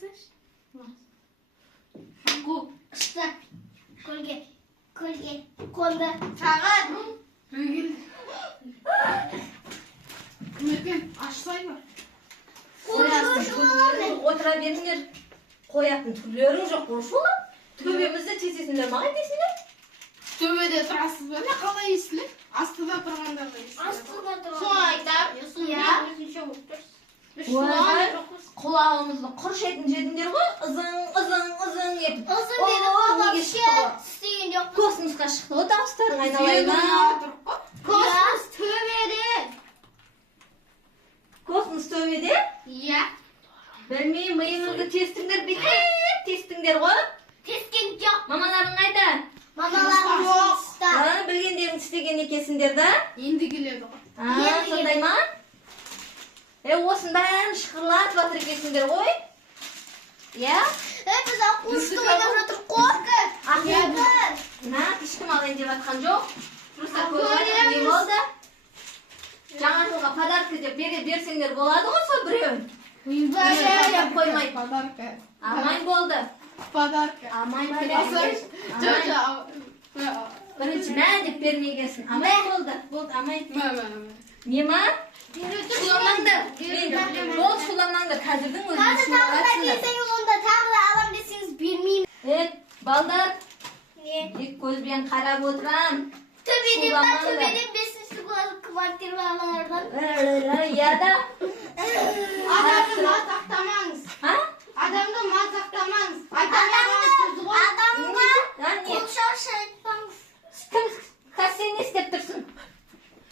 Baksaç. Bu. Kışta. Kolye. Kolda. Saat. Rügül. Kımerken açsay var. Otura beringler. Koyatın türlörün yok boşular. Töbemizde çesesinler mağa desinler. Töbede turasız böyle kalay isli. Astıda turganda da isli. Aslında da. Son ayda. Ya. Kulağımızda kuruş etin jedinler koy. Izın yapıp. Olsun dedi baba bir şey isteyin yok. Kosmoska çıktı o davusların aynalayına. Kosmos tövbede. Kosmos tövbede. Ya. Bilmeyim mayınızda testingler bitti. Testingler koy. Teskin yok. Mamaların ayda. Mamalar yok. Ha, bilgenlerin istegen ekesinler de. Endi geledi. Ha, sondayma. Osundan şıkırlat batır ekesinler koy. Ya. Biz akuştu oynatırıp korkak. Ahmet. Ha, pişkim alayın деп atқан жоқ. Просто көріп не болды? Жаңа жылға подарка деп берсеңдер болады ғой сол біреуін. Деп қоймай. Подарка. Аман болды. Подарка. Аман келесіңдер. Бірінші мә деп бермегенсің. Аман болды. Болды, аман. Не ма? Шуламаңдар. Жол шуламаңдар. Қазірдің өзінде Қазір тағы да шулаңдар. берсеңіз онда тағы да алам десеңіз бермеймін. Балдар. Не? Ек көзбен қарап отырам. Төбеден ба төбеден 5-ші квартиралардан. Я да. Adamı mazaqtamаңыз. Ha? Adamı mazaqtamаңыз. Адамға қолшаш айтпаңыз. Кім сен не істеп тұрсың?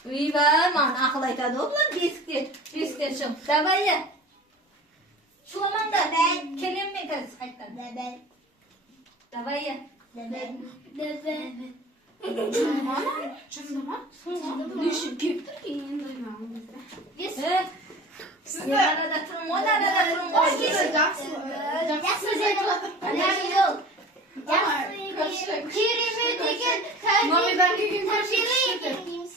Үйбай, маған ақыл айтады ғой бұлар бесіктен шығып. Давай. Шуламаңдар. Келем мен қазір қайттан. Давай. Чындама? Нешін кептір кейін доймағын бізде. Сен арада тұрым, он арада тұрым ғой. Жақсы жетіп жатыр. Керемет деген Мамедан келген тәрбиелі екен дейміз.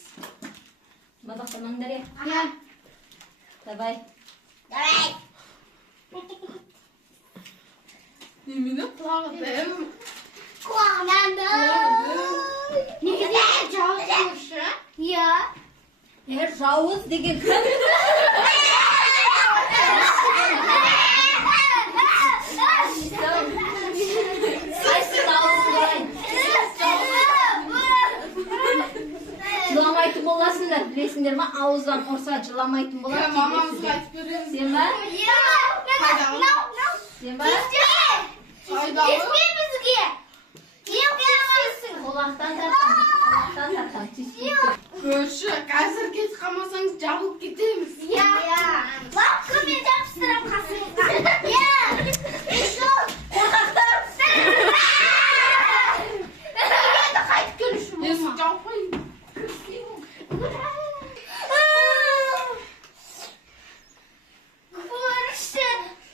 Мазақтамаңдар я. Я. Давай. Давай. Немені құлағы дәм. Құлағынан да. Неге жауыз көрші? Я. Жауыз деген кім? Жыламайтын боласыңдар, білесіңдер ма? Ауыздан ұрса жыламайтын болады. Мамамызға айтып береміз. Сен ба? Я. Сен ба? Теспе бізге. Не қоймайсың? Қолақтан тартам. Көрші, қазір кет қалмасаңыз жабылып кетеміз. Я. Лапқа мен жабыстырам қасыңызға. Я. Жол. Қорқақтар! Енді қайтып келуші Есік болма. жауып қойын. Көрші,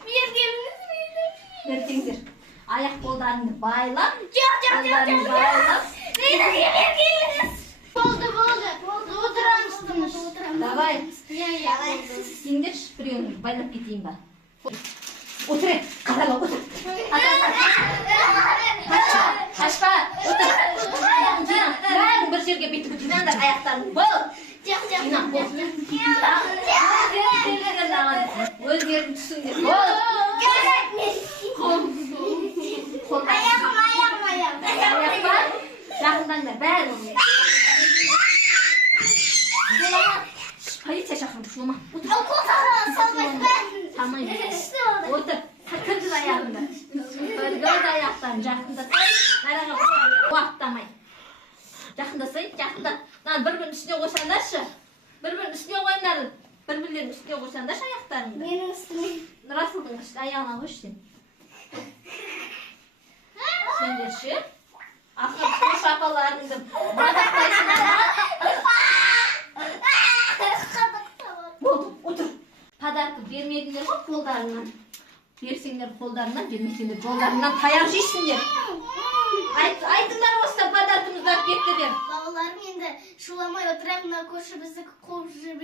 бергеніңіз мені. Ертеңдер аяқ қолдарыңды байлап, Жоқ. қолдарыңды байлап. Мені бергеніңіз. Болды. Отырамыз тыныш. Давай. Я. Сендерші біреуіңді байлап кетейін ба? Отыр, қарала, отыр. Қашқа, отыр. Бәрің бір жерге бүйтіп жинаңдар аяқтарын. Бол. Жинақ бол. Өздерің түсіңдер. Бол. Аяғым. Аяқ бар. Жақындаңдар, бәрің. Полиция шақырып шулама. Қолтағына салмайды. Салмайды. Отыр. Кірді аяғында. Біргіз аяқтарын жақындасай. Араға уақыттамай. Жақындасай, жақында. Бір-бірінің үстіне қойсаңдаршы. Бір-бірінің үстіне қойыңдар. Бір-бірлерінің үстіне қойсаңдаршы аяқтарыңды. Менің үстіме. Расылдың аяғына қойшы сен. Сендерші. Ақыр шапаларыңды мадақтайсыңдар. Болды, отыр. Подарка бермедіңдер ғой қолдарыңнан. Берсеңдер қолдарыңнан, бермесеңдер жолдарыңнан таяқ жейсіңдер. Айтыңдар осы подаркамызды алып кетті деп. Балаларым енді шуламай отырайық, мына көрші бізді қуып жүр